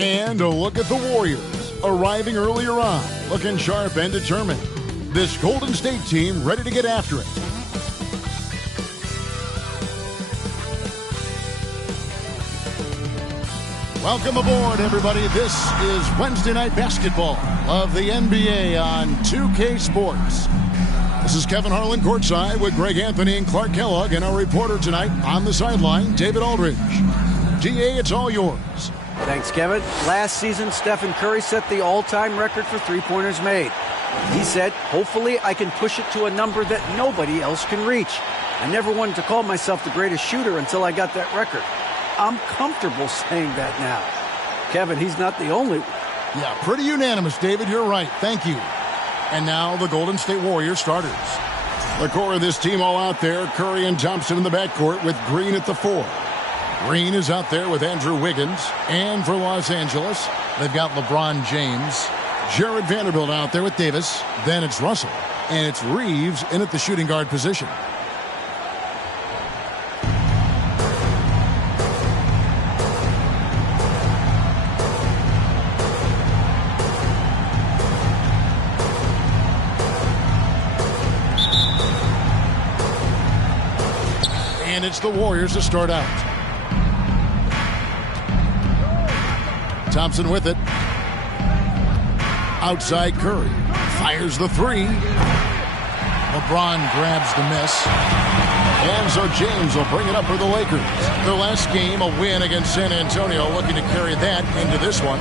And a look at the Warriors, arriving earlier on, looking sharp and determined. This Golden State team ready to get after it. Welcome aboard, everybody. This is Wednesday Night Basketball of the NBA on 2K Sports. This is Kevin Harlan courtside with Greg Anthony and Clark Kellogg, and our reporter tonight on the sideline, David Aldridge. DA, it's all yours. Thanks, Kevin. Last season, Stephen Curry set the all-time record for three-pointers made. He said, hopefully I can push it to a number that nobody else can reach. I never wanted to call myself the greatest shooter until I got that record. I'm comfortable saying that now. Kevin, he's not the only one. Yeah, pretty unanimous, David. You're right. Thank you. And now the Golden State Warriors starters. The core of this team all out there. Curry and Thompson in the backcourt with Green at the 4. Green is out there with Andrew Wiggins. And for Los Angeles, they've got LeBron James. Jared Vanderbilt out there with Davis. Then it's Russell. And it's Reeves in at the shooting guard position. And it's the Warriors to start out. Thompson with it. Outside Curry. Fires the 3. LeBron grabs the miss. And so James will bring it up for the Lakers. Their last game, a win against San Antonio, looking to carry that into this one.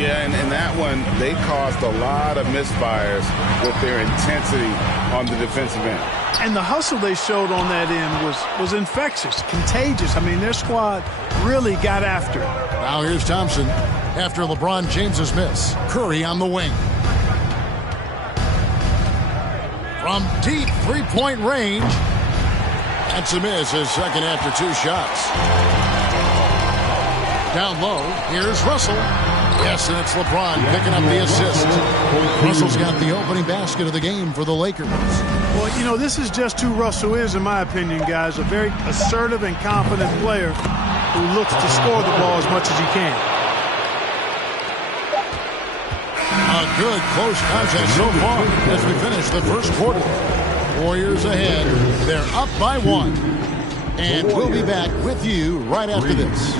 Yeah, and in that one, they caused a lot of misfires with their intensity on the defensive end. And the hustle they showed on that end was infectious, contagious. I mean, their squad really got after it. Now here's Thompson after LeBron James's miss. Curry on the wing. From deep three-point range. That's a miss, his second after 2 shots. Down low, here's Russell. Yes, and it's LeBron picking up the assist. Russell's got the opening basket of the game for the Lakers. Well, you know, this is just who Russell is, in my opinion, guys. A very assertive and confident player who looks to score the ball as much as he can. A good close contest so far as we finish the first quarter. Warriors ahead. They're up by 1. And we'll be back with you right after this.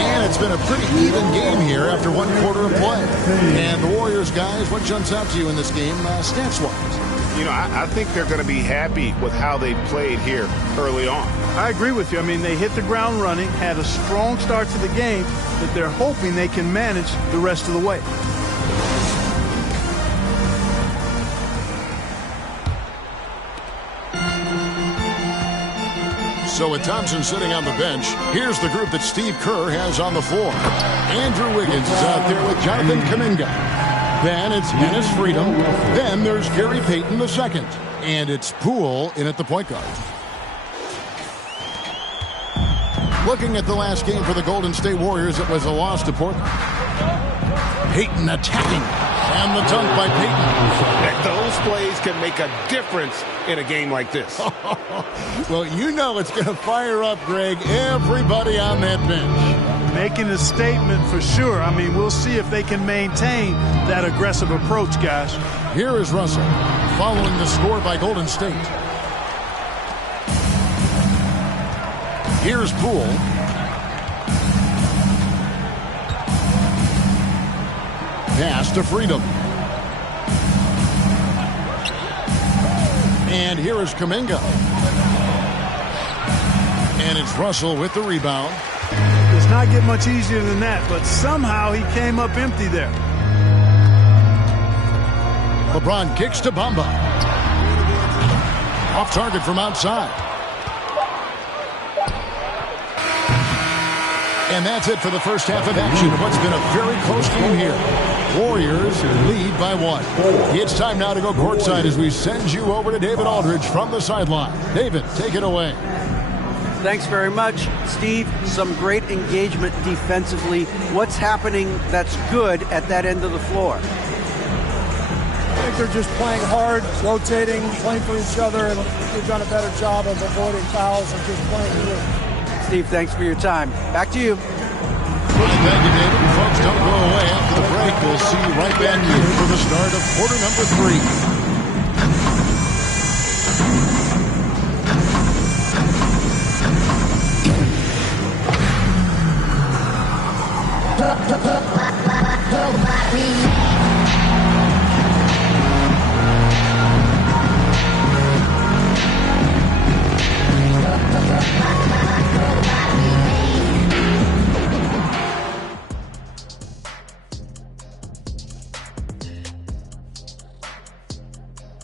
And it's been a pretty even game here after 1 quarter of play. And the Warriors, guys, what jumps out to you in this game, stats-wise? You know, I think they're going to be happy with how they played here early on. I agree with you. I mean, they hit the ground running, had a strong start to the game that they're hoping they can manage the rest of the way. So with Thompson sitting on the bench, here's the group that Steve Kerr has on the floor. Andrew Wiggins is out there with Jonathan Kuminga. Then it's Dennis Freedom. Then there's Gary Payton II. And it's Poole in at the point guard. Looking at the last game for the Golden State Warriors, it was a loss to Portland. Payton attacking. And the dunk by Payton. Those plays can make a difference in a game like this. Well, you know it's going to fire up, Greg, everybody on that bench. Making a statement for sure. I mean, we'll see if they can maintain that aggressive approach, guys. Here is Russell, following the score by Golden State. Here's Poole. Pass to Freedom. And here is Kuminga. And it's Russell with the rebound. Does not get much easier than that, but somehow he came up empty there. LeBron kicks to Bamba. Off target from outside. And that's it for the first half of action of what's been a very close game here. Warriors lead by 1. It's time now to go courtside as we send you over to David Aldridge from the sideline. David, take it away. Thanks very much, Steve. Some great engagement defensively. What's happening that's good at that end of the floor? I think they're just playing hard, rotating, playing for each other, and they've done a better job of avoiding fouls and just playing good. Steve, thanks for your time. Back to you. Thank you, David. Folks, don't go away. After the break, we'll see you right back here for the start of quarter number 3.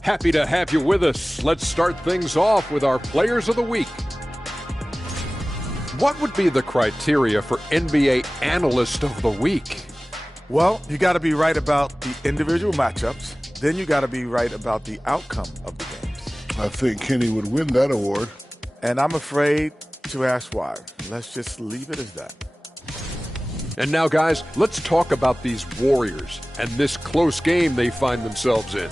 Happy to have you with us. Let's start things off with our Players of the Week. What would be the criteria for NBA Analyst of the Week? Well, you got to be right about the individual matchups. Then you got to be right about the outcome of the games. I think Kenny would win that award. And I'm afraid to ask why. Let's just leave it as that. And now, guys, let's talk about these Warriors and this close game they find themselves in.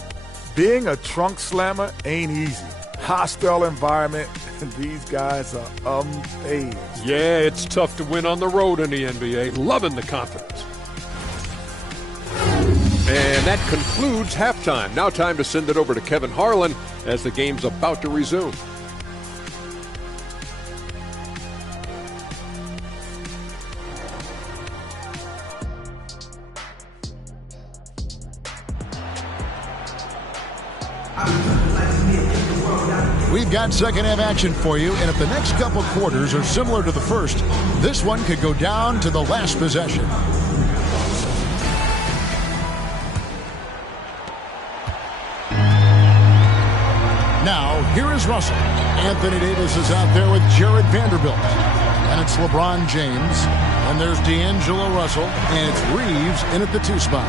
Being a trunk slammer ain't easy. Hostile environment, and these guys are amazing. Yeah, it's tough to win on the road in the NBA. Loving the confidence. And that concludes halftime. Now time to send it over to Kevin Harlan as the game's about to resume. We've got second half action for you, and if the next couple quarters are similar to the first, this one could go down to the last possession. Now, here is Russell. Anthony Davis is out there with Jared Vanderbilt. And it's LeBron James. And there's D'Angelo Russell. And it's Reeves in at the 2 spot.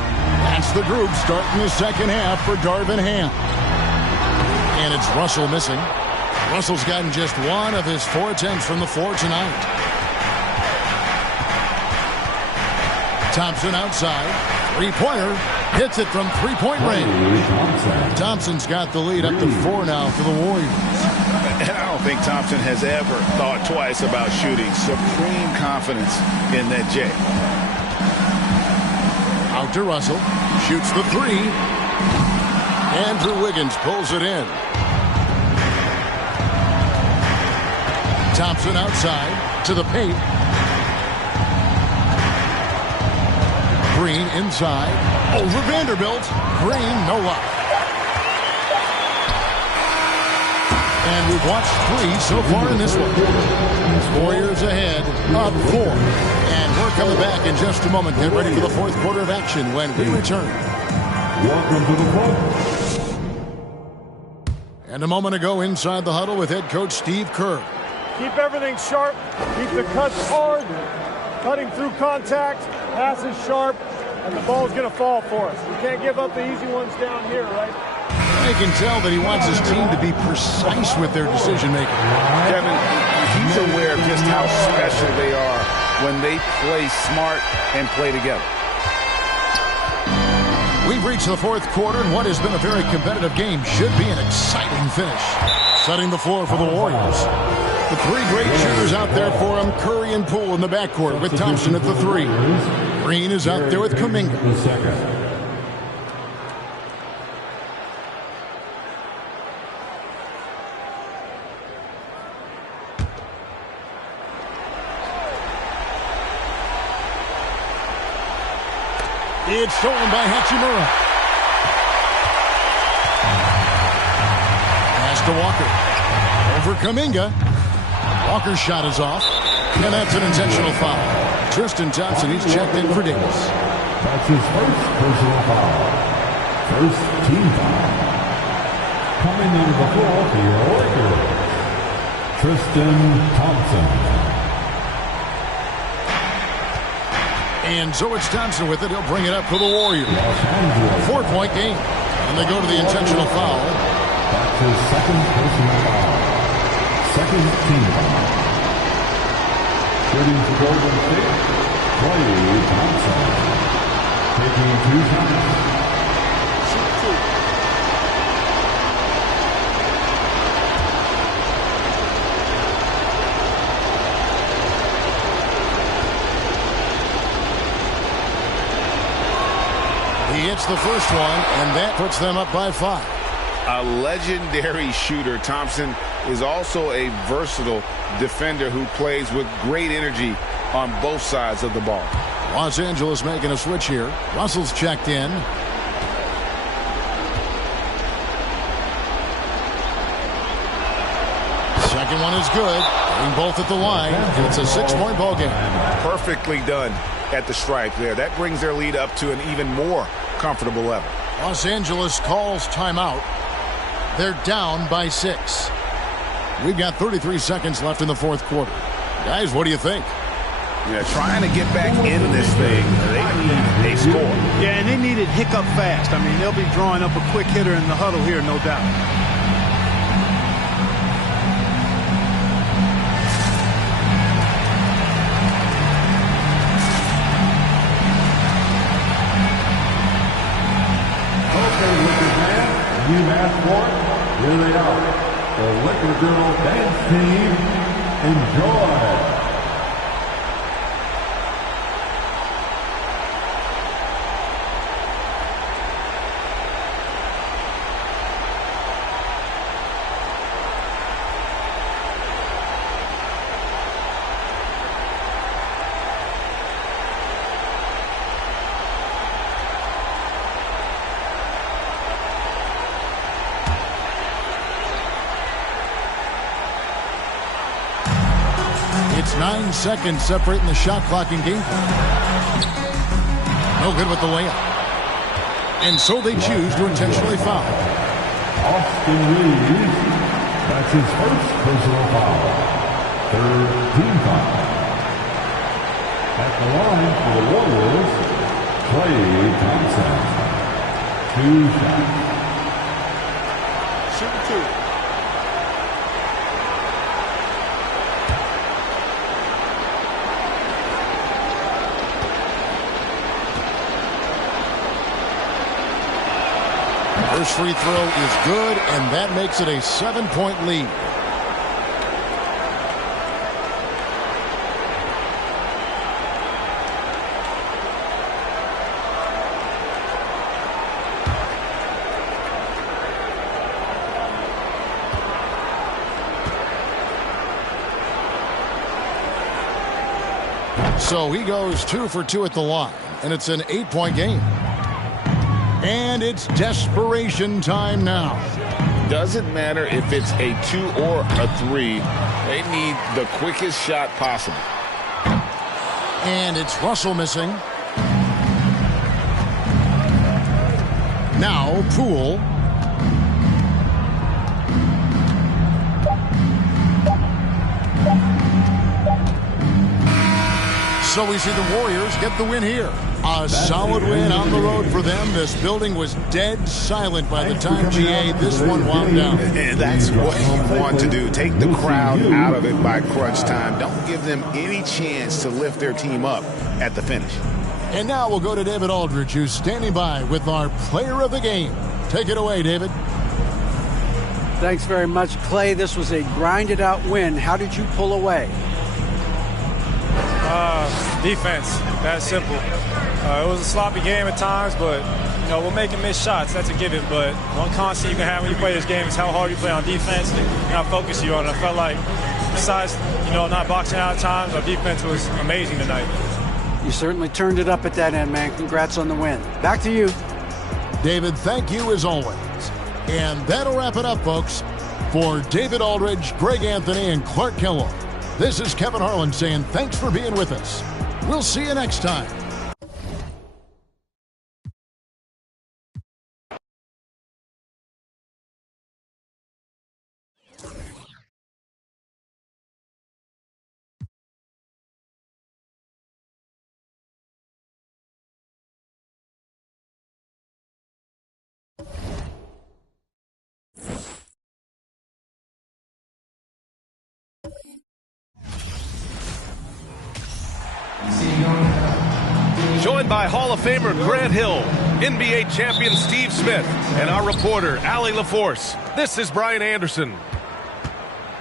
That's the group starting the second half for Darvin Ham. And it's Russell missing. Russell's gotten just 1 of his 4 attempts from the floor tonight. Thompson outside. 3-pointer. Hits it from 3-point range. Thompson's got the lead up to 4 now for the Warriors. And I don't think Thompson has ever thought twice about shooting. Supreme confidence in that J. Out to Russell. Shoots the 3. Andrew Wiggins pulls it in. Thompson outside to the paint. Green inside. Over Vanderbilt. Green, no luck. And we've watched 3 so far in this one. Warriors ahead, up 4. And we're coming back in just a moment. Get ready for the fourth quarter of action when we return. Welcome to the club. And a moment ago inside the huddle with head coach Steve Kerr. Keep everything sharp. Keep the cuts hard. Cutting through contact. Passes sharp. And the ball's going to fall for us. We can't give up the easy ones down here, right? I can tell that he wants his team to be precise with their decision-making. Kevin, he's aware of just how special they are when they play smart and play together. We've reached the fourth quarter, and what has been a very competitive game should be an exciting finish. Setting the floor for the Warriors. The 3 great shooters out there for him. Curry and Poole in the backcourt with Thompson at the 3. Green is out there with Kuminga. It's stolen by Hachimura. Pass to Walker. Over Kuminga. Walker's shot is off. And that's an intentional foul. Tristan Thompson, he's checked in for Davis. That's his first personal foul. First team foul. Coming into the floor for your Warriors, Tristan Thompson. And so it's Thompson with it. He'll bring it up for the Warriors. 4-point game. And they go to the intentional foul. That's his second personal foul. Second team foul. Representing the Golden State, Klay Thompson. Taking 2 shots. He hits the first one, and that puts them up by 5. A legendary shooter, Thompson is also a versatile defender who plays with great energy on both sides of the ball. Los Angeles making a switch here. Russell's checked in. Second one is good. Getting both at the line, and it's a 6-point ball game. Perfectly done at the stripe there. That brings their lead up to an even more comfortable level. Los Angeles calls timeout. They're down by 6. We've got 33 seconds left in the fourth quarter. Guys, what do you think? Yeah, trying to get back in this thing. They need a score. Yeah, and they need it hiccup fast. I mean, they'll be drawing up a quick hitter in the huddle here, no doubt. You've asked for it. Here they are. The Liquor Girl Dance Team. Enjoy. It's 9 seconds separating the shot clock and game clock. No good with the layup. And so they choose to intentionally foul. Austin Reeves, that's his first personal foul. Third team foul. At the line for the Warriors, Klay Thompson. 2 shots. Shoot 2. First free throw is good, and that makes it a 7-point lead. So he goes 2 for 2 at the line, and it's an 8-point game. And it's desperation time now. Doesn't matter if it's a 2 or a 3. They need the quickest shot possible. And it's Russell missing. Now Poole. So we see the Warriors get the win here. A solid win on the road for them. This building was dead silent by the time GA this one wound down. And that's what you want to do. Take the crowd out of it by crunch time. Don't give them any chance to lift their team up at the finish. And now we'll go to David Aldridge, who's standing by with our player of the game. Take it away, David. Thanks very much, Klay. This was a grinded-out win. How did you pull away? Defense. That's simple. It was a sloppy game at times, but, you know, we're making missed shots. That's a given. But one constant you can have when you play this game is how hard you play on defense and how focused you are. And I felt like, besides, you know, not boxing out at times, our defense was amazing tonight. You certainly turned it up at that end, man. Congrats on the win. Back to you. David, thank you as always. And that'll wrap it up, folks. For David Aldridge, Greg Anthony, and Clark Kellogg, this is Kevin Harlan saying thanks for being with us. We'll see you next time. joined by Hall of Famer Grant Hill, NBA champion Steve Smith, and our reporter, Allie LaForce. This is Brian Anderson.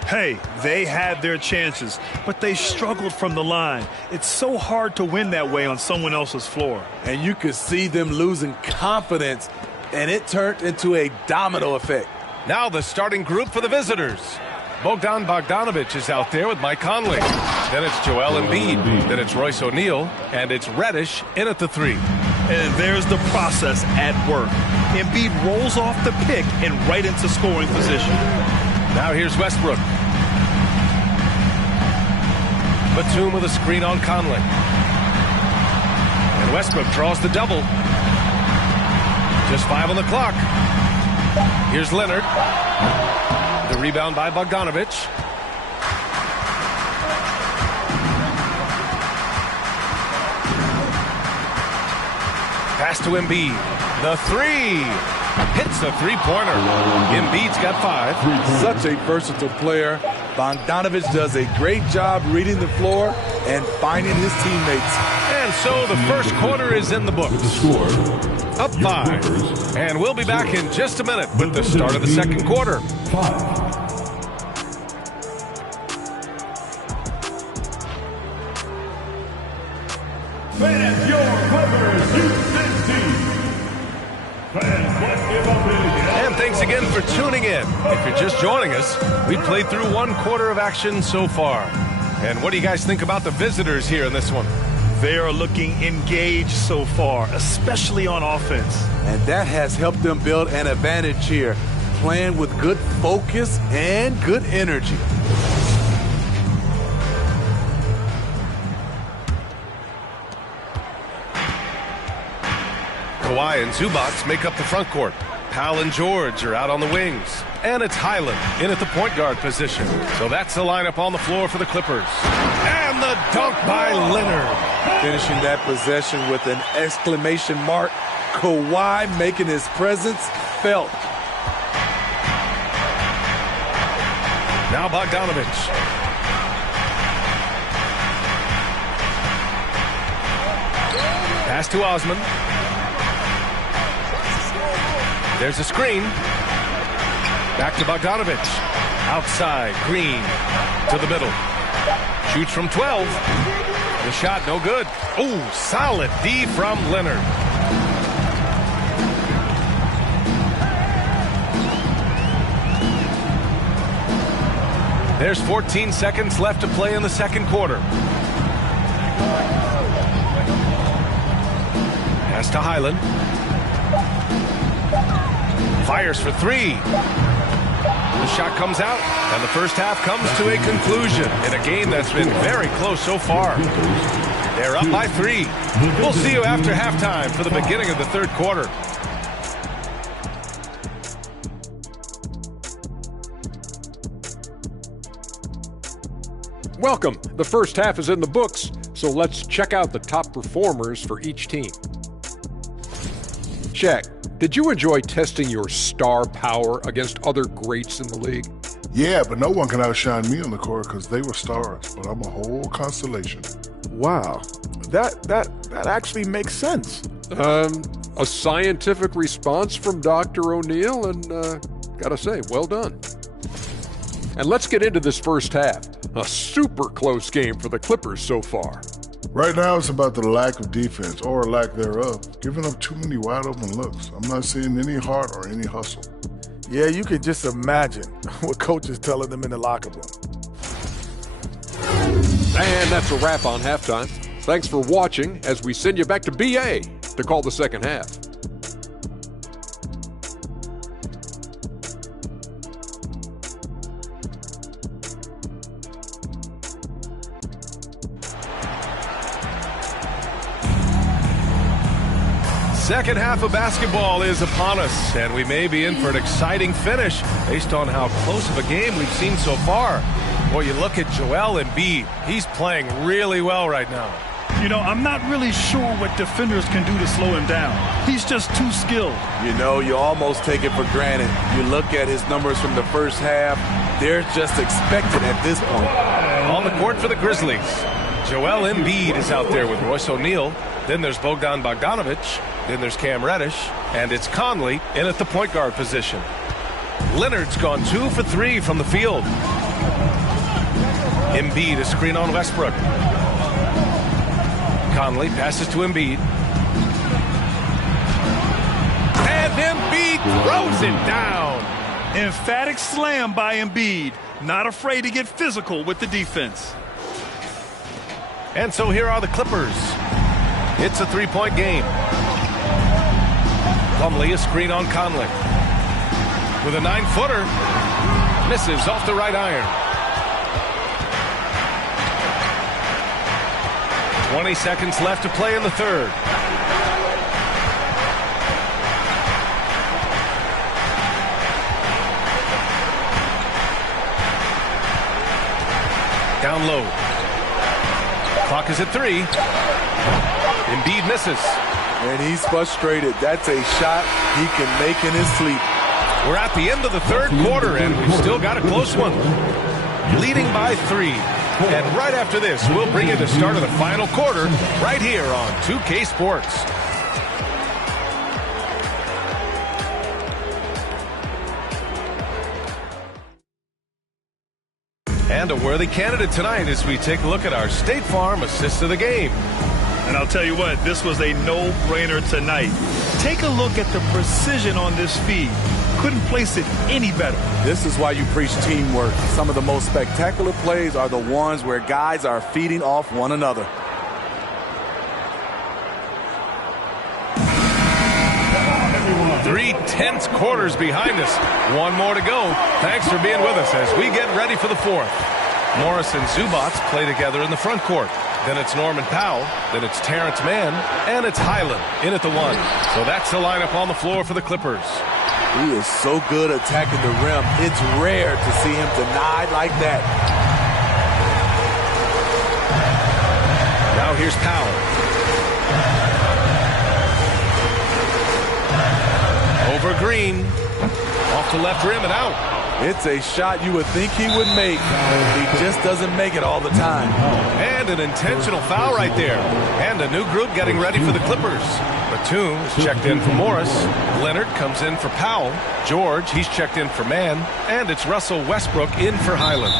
Hey, they had their chances, but they struggled from the line. It's so hard to win that way on someone else's floor. And you could see them losing confidence, and it turned into a domino effect. Now the starting group for the visitors. Bogdan Bogdanović is out there with Mike Conley. Then it's Joel Embiid. Then it's Royce O'Neal. And it's Reddish in at the 3. And there's the process at work. Embiid rolls off the pick and right into scoring position. Now here's Westbrook. Batum with a screen on Conley. And Westbrook draws the double. Just 5 on the clock. Here's Leonard. The rebound by Bogdanović. Pass to Embiid. The 3. Hits the three-pointer. Embiid's got 5. Such a versatile player. Bogdanović does a great job reading the floor and finding his teammates. And so the first quarter is in the books. Up 5. And we'll be back in just a minute with the start of the second quarter. 5. Fans, your Clippers Houston team. Fans, let's give up And thanks again for tuning in. If you're just joining us, we played through 1 quarter of action so far. And what do you guys think about the visitors here in this one? They are looking engaged so far, especially on offense. And that has helped them build an advantage here, playing with good focus and good energy. Kawhi and Zubac make up the front court. Powell and George are out on the wings. And it's Highland in at the point guard position. So that's the lineup on the floor for the Clippers. And the dunk by Leonard. Finishing that possession with an exclamation mark. Kawhi making his presence felt. Now Bogdanović. Pass to Osman. There's a screen. Back to Bogdanović. Outside, Green to the middle. Shoots from 12. The shot no good. Oh, solid D from Leonard. There's 14 seconds left to play in the second quarter. Pass to Highland. Fires for 3. The shot comes out, and the first half comes to a conclusion in a game that's been very close so far. They're up by 3. We'll see you after halftime for the beginning of the third quarter. Welcome. The first half is in the books, so let's check out the top performers for each team. Shaq, did you enjoy testing your star power against other greats in the league? Yeah, but no one can outshine me on the court because they were stars, but I'm a whole constellation. Wow, that actually makes sense. A scientific response from Dr. O'Neal, and gotta say, well done. And let's get into this first half. A super close game for the Clippers so far. Right now, it's about the lack of defense, or lack thereof, giving up too many wide-open looks. I'm not seeing any heart or any hustle. Yeah, you could just imagine what coach is telling them in the locker room. And that's a wrap on halftime. Thanks for watching as we send you back to BA to call the second half. Second half of basketball is upon us, and we may be in for an exciting finish based on how close of a game we've seen so far. Boy, you look at Joel Embiid. He's playing really well right now. You know, I'm not really sure what defenders can do to slow him down. He's just too skilled. You know, you almost take it for granted. You look at his numbers from the first half, they're just expected at this point. On the court for the Grizzlies, Joel Embiid is out there with Royce O'Neal. Then there's Bogdan Bogdanovic. Then there's Cam Reddish. And it's Conley in at the point guard position. Leonard's gone 2 for 3 from the field. Embiid, a screen on Westbrook. Conley passes to Embiid. And Embiid throws it down. Emphatic slam by Embiid. Not afraid to get physical with the defense. And so here are the Clippers. It's a 3-point game. Plumlee, a screen on Conley. With a 9-footer. Misses off the right iron. 20 seconds left to play in the third. Down low. Clock is at 3. Embiid misses. And he's frustrated. That's a shot he can make in his sleep. We're at the end of the third quarter, and we've still got a close one. Leading by 3. And right after this, we'll bring you the start of the final quarter right here on 2K Sports. And a worthy candidate tonight as we take a look at our State Farm assist of the game. And I'll tell you what, this was a no-brainer tonight. Take a look at the precision on this feed. Couldn't place it any better. This is why you preach teamwork. Some of the most spectacular plays are the ones where guys are feeding off one another. Three tense quarters behind us. One more to go. Thanks for being with us as we get ready for the fourth. Morris and Zubac play together in the front court. Then it's Norman Powell. Then it's Terrence Mann. And it's Highland in at the 1. So that's the lineup on the floor for the Clippers. He is so good attacking the rim. It's rare to see him denied like that. Now here's Powell. Over Green. Off the left rim and out. It's a shot you would think he would make. He just doesn't make it all the time. And an intentional foul right there. And a new group getting ready for the Clippers. Batum is checked in for Morris. Leonard comes in for Powell. George, he's checked in for Mann. And it's Russell Westbrook in for Highland.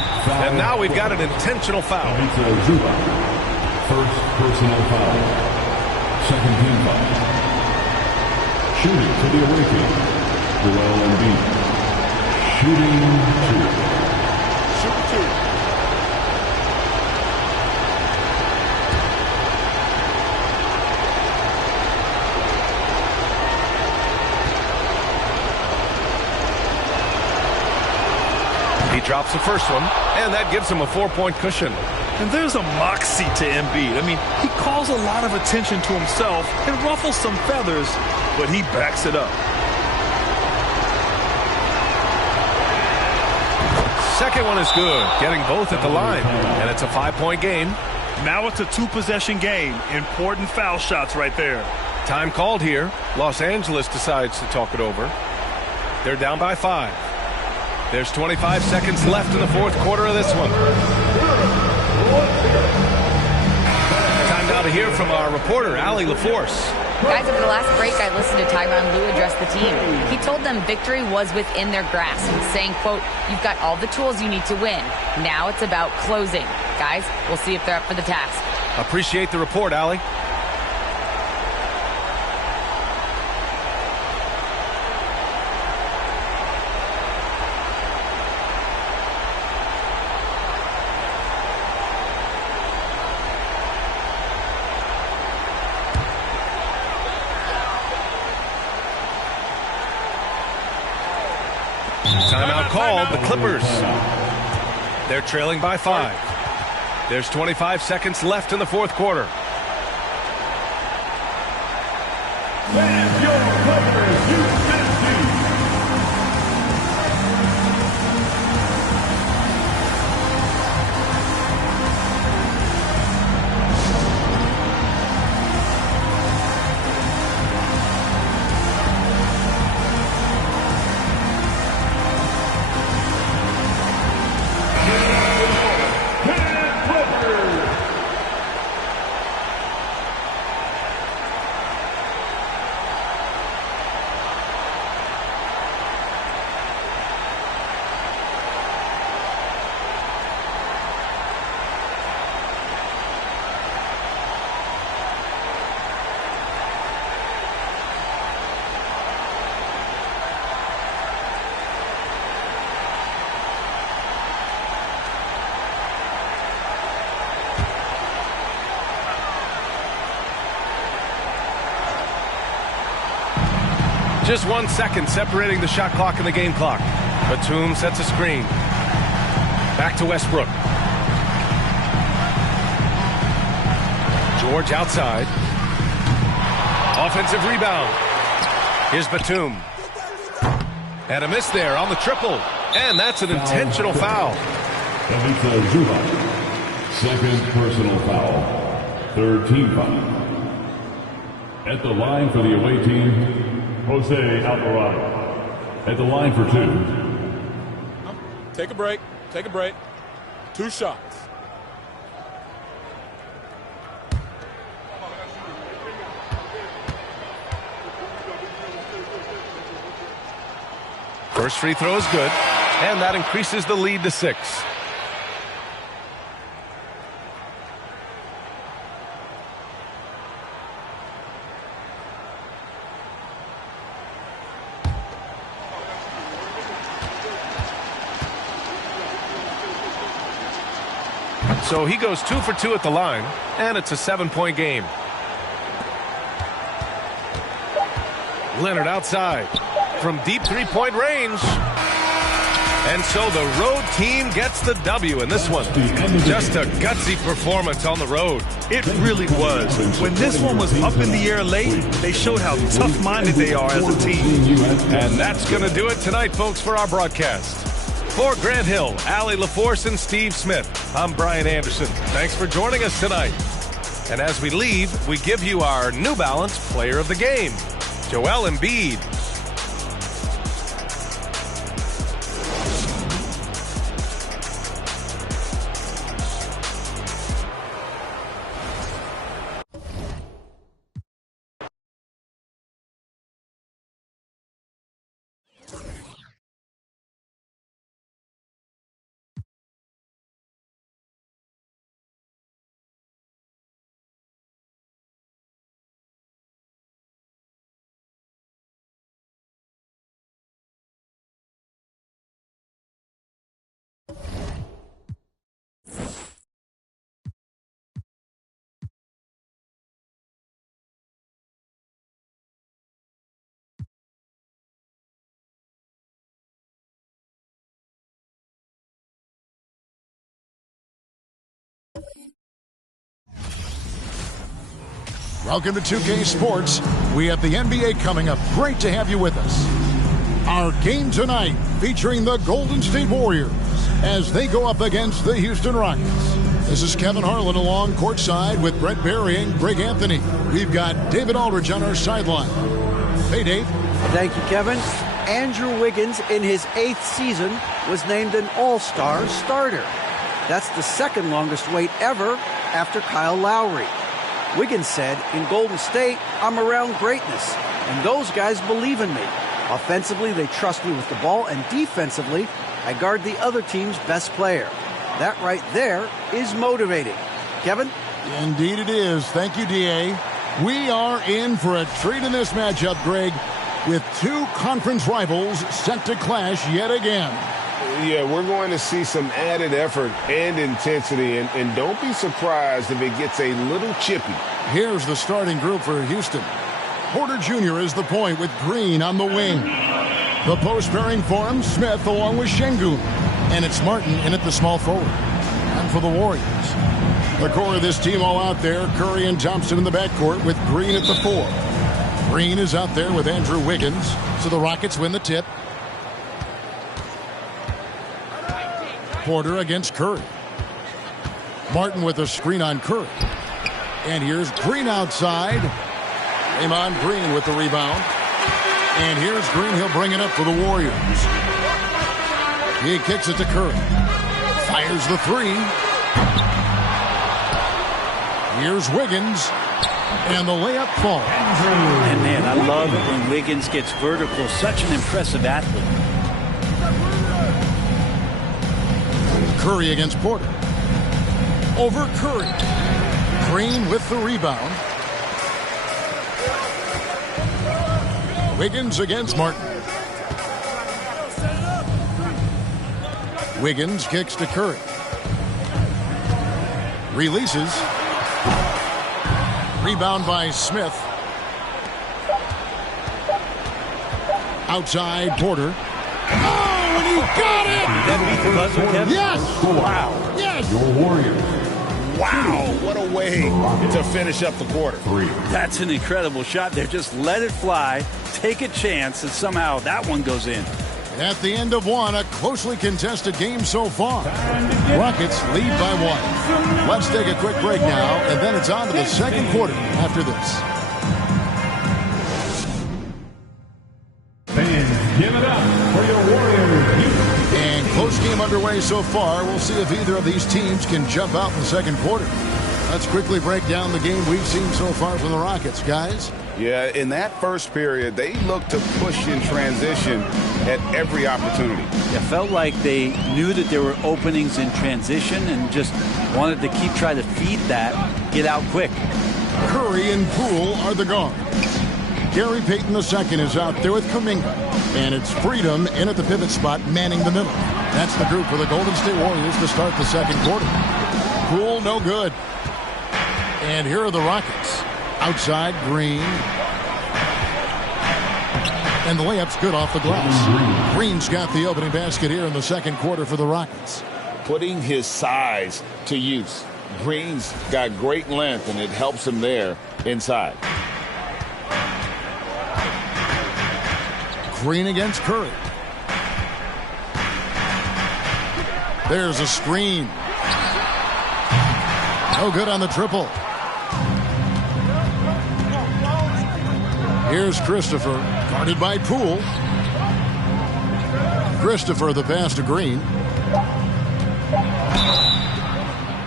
And now we've got an intentional foul. First personal foul. Second team foul. Shooting for the away team. Joel Embiid. Shooting 2. Shoot 2. He drops the first one, and that gives him a 4-point cushion. And there's a moxie to Embiid. I mean, he calls a lot of attention to himself and ruffles some feathers, but he backs it up. Second one is good, getting both at the line, and it's a 5-point game. Now it's a 2-possession game. Important foul shots right there. Time called here. Los Angeles decides to talk it over. They're down by 5. There's 25 seconds left in the fourth quarter of this one. Time now to hear from our reporter, Allie LaForce. Guys, over the last break, I listened to Tyronn Lue address the team. He told them victory was within their grasp, saying, quote, "You've got all the tools you need to win. Now it's about closing." Guys, we'll see if they're up for the task. Appreciate the report, Allie. Timeout called, the Clippers. They're trailing by 5. There's 25 seconds left in the fourth quarter. And your Clippers, Just 1 second separating the shot clock and the game clock. Batum sets a screen. Back to Westbrook. George outside. Offensive rebound. Here's Batum. And a miss there on the triple. And that's an intentional foul. Ivica Zubac. Second personal foul. Third team foul. At the line for the away team, Jose Alvarado. At the line for 2. Take a break. Take a break. 2 shots. First free throw is good, and that increases the lead to 6. So he goes 2 for 2 at the line, and it's a 7-point game. Leonard outside from deep three-point range. And so the road team gets the W in this one. Just a gutsy performance on the road. It really was. When this one was up in the air late, they showed how tough-minded they are as a team. And that's going to do it tonight, folks, for our broadcast. For Grant Hill, Allie LaForce, and Steve Smith, I'm Brian Anderson. Thanks for joining us tonight. And as we leave, we give you our New Balance Player of the Game, Joel Embiid. Welcome to 2K Sports. We have the NBA coming up. Great to have you with us. Our game tonight featuring the Golden State Warriors as they go up against the Houston Rockets. This is Kevin Harlan along courtside with Brett Barry and Greg Anthony. We've got David Aldridge on our sideline. Hey, Dave. Thank you, Kevin. Andrew Wiggins, in his 8th season, was named an All-Star starter. That's the second longest wait ever after Kyle Lowry. Wiggins said, in Golden State, I'm around greatness, and those guys believe in me. Offensively, they trust me with the ball, and defensively, I guard the other team's best player. That right there is motivating. Kevin? Indeed it is. Thank you, D.A. We are in for a treat in this matchup, Greg, with 2 conference rivals set to clash yet again. Yeah, we're going to see some added effort and intensity, and don't be surprised if it gets a little chippy. Here's the starting group for Houston. Porter Jr. is the point with Green on the wing. The post pairing for him, Smith along with Şengün. And it's Martin in at the small forward. And for the Warriors, the core of this team all out there, Curry and Thompson in the backcourt with Green at the 4. Green is out there with Andrew Wiggins, so the Rockets win the tip. Porter against Curry. Martin with a screen on Curry. And here's Green outside. Draymond Green with the rebound. And here's Green. He'll bring it up for the Warriors. He kicks it to Curry. Fires the 3. Here's Wiggins. And the layup falls. And man, I love it when Wiggins gets vertical. Such an impressive athlete. Curry against Porter. Over Curry. Green with the rebound. Wiggins against Martin. Wiggins kicks to Curry. Releases. Rebound by Smith. Outside, Porter. Oh, and he got it! That beat the buzzer, Kevin? Yes! Wow. Yes! Your Warriors. Wow, what a way to finish up the quarter. That's an incredible shot there. Just let it fly, take a chance, and somehow that one goes in. At the end of one, a closely contested game so far. Rockets lead by 1. Let's take a quick break now, and then it's on to the second quarter after this. Fans, give it up for your Warriors. And close game underway so far. We'll see if either of these teams can jump out in the second quarter. Let's quickly break down the game we've seen so far from the Rockets, guys. Yeah, in that first period, they looked to push in transition at every opportunity. It felt like they knew that there were openings in transition and just wanted to keep trying to feed that, get out quick. Curry and Poole are the guards. Gary Payton II is out there with Kuminga. And it's Freedom in at the pivot spot, manning the middle. That's the group for the Golden State Warriors to start the second quarter. Poole, no good. And here are the Rockets. Outside, Green. And the layup's good off the glass. Green's got the opening basket here in the second quarter for the Rockets. Putting his size to use. Green's got great length, and it helps him there inside. Green against Curry. There's a screen. No good on the triple. Here's Christopher, guarded by Poole. Christopher, the pass to Green.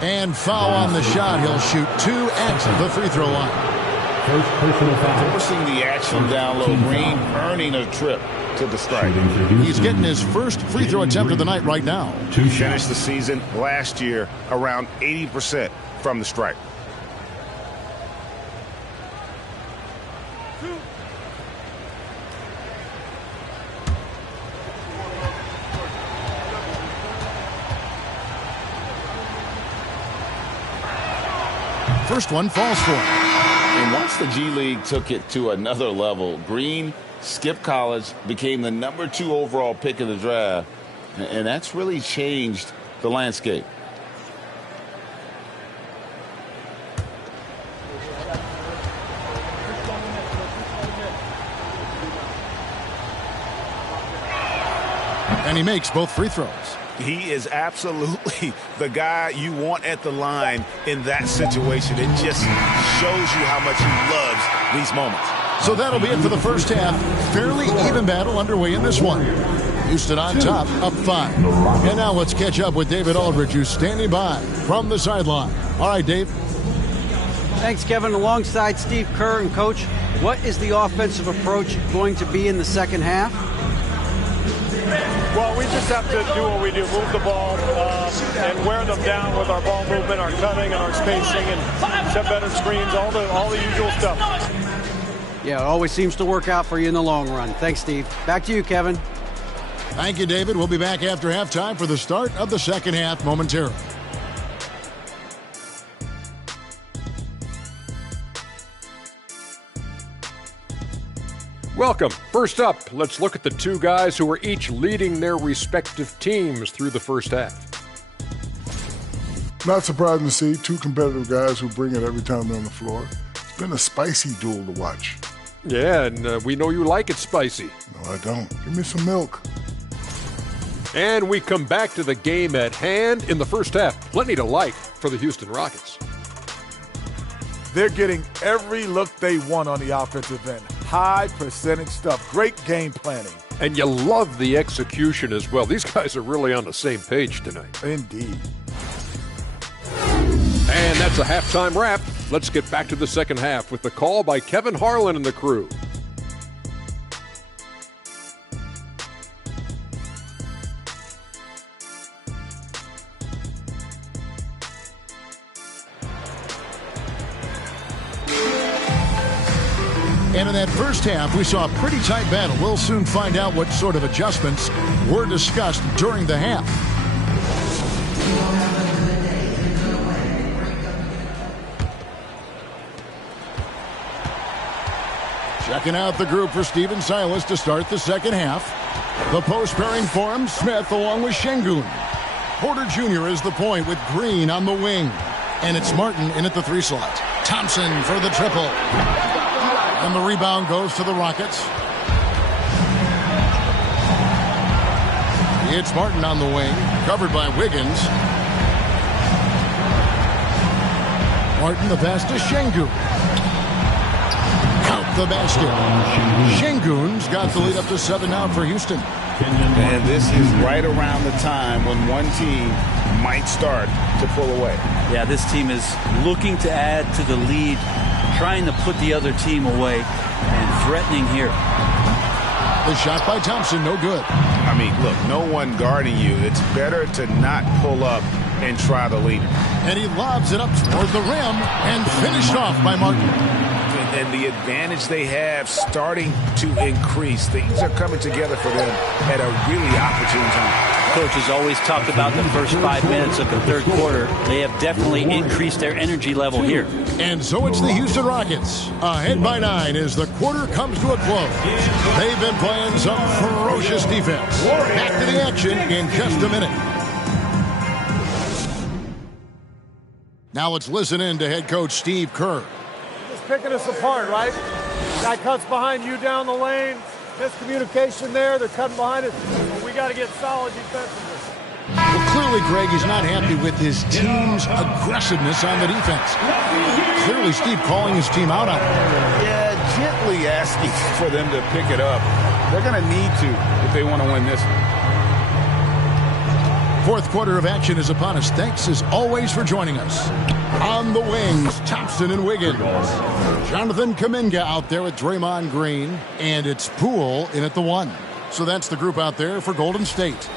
And foul on the shot. He'll shoot 2 at the free throw line. First personal foul. Forcing the action down low. Green earning a trip to the strike. He's getting his first free throw attempt of the night right now. Finished the season last year around 80% from the strike. First one falls for him. And once the G League took it to another level, Green skipped college, became the #2 overall pick of the draft, and that's really changed the landscape. And he makes both free throws. He is absolutely the guy you want at the line in that situation. It just shows you how much he loves these moments. So that'll be it for the first half. Fairly even battle underway in this one. Houston on top, up 5. And now let's catch up with David Aldridge, who's standing by from the sideline. All right, Dave. Thanks, Kevin. Alongside Steve Kerr and Coach, what is the offensive approach going to be in the second half? Well, we just have to do what we do, move the ball and wear them down with our ball movement, our cutting, and our spacing, and set better screens, all the usual stuff. Yeah, it always seems to work out for you in the long run. Thanks, Steve. Back to you, Kevin. Thank you, David. We'll be back after halftime for the start of the second half momentarily. Welcome. First up, let's look at the two guys who are each leading their respective teams through the first half. Not surprising to see 2 competitive guys who bring it every time they're on the floor. It's been a spicy duel to watch. Yeah, and we know you like it spicy. No, I don't. Give me some milk. And we come back to the game at hand in the first half. Plenty to like for the Houston Rockets. They're getting every look they want on the offensive end. High percentage stuff. Great game planning. And you love the execution as well. These guys are really on the same page tonight. Indeed. And that's a halftime wrap. Let's get back to the second half with the call by Kevin Harlan and the crew. And in that first half, we saw a pretty tight battle. We'll soon find out what sort of adjustments were discussed during the half. Checking out the group for Steven Silas to start the second half. The post pairing for him, Smith along with Şengün. Porter Jr. is the point with Green on the wing. And it's Martin in at the 3 slot. Thompson for the triple. And the rebound goes to the Rockets. It's Martin on the wing, covered by Wiggins. Martin the pass to Şengün. Count the basket. Şengün's got the lead up to 7 now for Houston. And this is right around the time when one team might start to pull away. Yeah, this team is looking to add to the lead, trying to put the other team away, and threatening here. The shot by Thompson, no good. I mean, look, no one guarding you. It's better to not pull up and try the leader. And he lobs it up toward the rim and finished off by Martin. And the advantage they have starting to increase. Things are coming together for them at a really opportune time. Coach has always talked about the first 5 minutes of the third quarter. They have definitely increased their energy level here. And so it's the Houston Rockets, ahead by 9 as the quarter comes to a close. They've been playing some ferocious defense. Back to the action in just a minute. Now let's listen in to head coach Steve Kerr. Picking us apart, right? Guy cuts behind you down the lane. Miscommunication there. They're cutting behind us. We got to get solid defensively. Well, clearly, Greg is not happy with his team's aggressiveness on the defense. Clearly, Steve calling his team out on it. Yeah, gently asking for them to pick it up. They're going to need to if they want to win this one. Fourth quarter of action is upon us. Thanks, as always, for joining us. On the wings, Thompson and Wiggins. Jonathan Kuminga out there with Draymond Green. And it's Poole in at the 1. So that's the group out there for Golden State.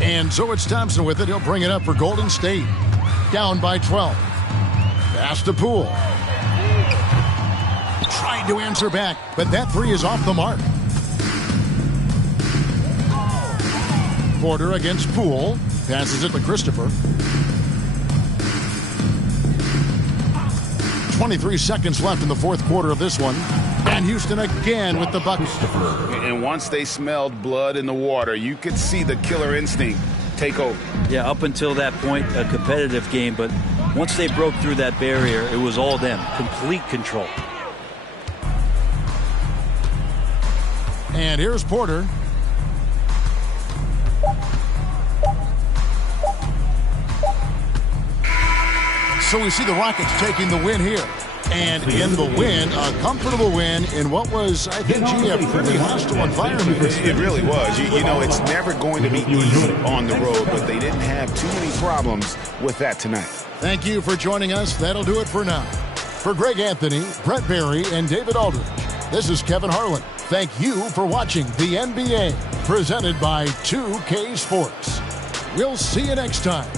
And so it's Thompson with it. He'll bring it up for Golden State. Down by 12. Pass to Poole. Trying to answer back, but that 3 is off the mark. Porter against Poole. Passes it to Christopher. 23 seconds left in the fourth quarter of this one. And Houston again with the bucket. And once they smelled blood in the water, you could see the killer instinct take over. Yeah, up until that point, a competitive game. But once they broke through that barrier, it was all them. Complete control. And here's Porter. So we see the Rockets taking the win here. And in the win, a comfortable win in what was, I think, a pretty hostile environment. It really was. You know, it's never going to be easy on the road, but they didn't have too many problems with that tonight. Thank you for joining us. That'll do it for now. For Greg Anthony, Brett Barry, and David Aldridge, this is Kevin Harlan. Thank you for watching the NBA, presented by 2K Sports. We'll see you next time.